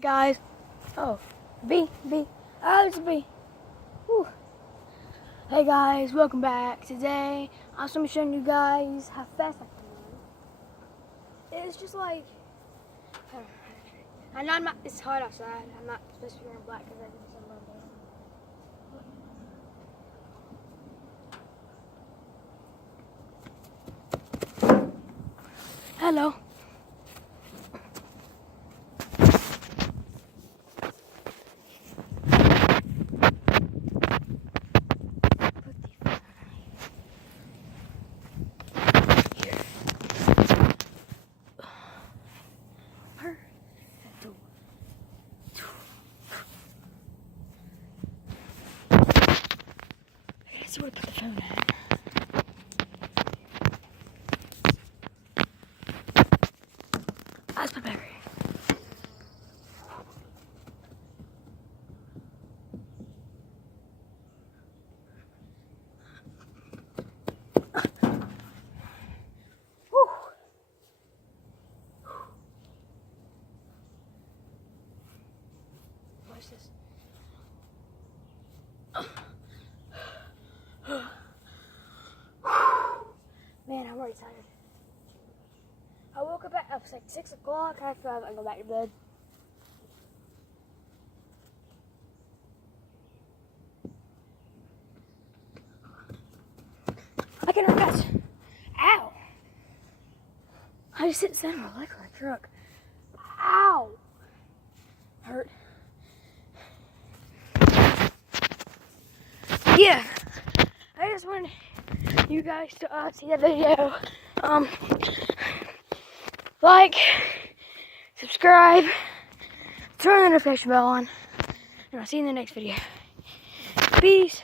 Guys, oh, it's B. Whew. Hey guys, welcome back. Today, I'm going to be showing you guys how fast I can run. It's just like, I know it's hot outside. I'm not supposed to be wearing black because I did some run. Hello. Let's see where to put the phone at. That's my battery. Watch this. Man, I'm already tired. I woke up at like 6 o'clock. I feel like I go back to bed. I can catch. Ow! I just hit center my leg like a truck. Ow! Hurt. Yeah. I just wanted you guys to see that video. Like, subscribe, turn the notification bell on, and I'll see you in the next video. Peace.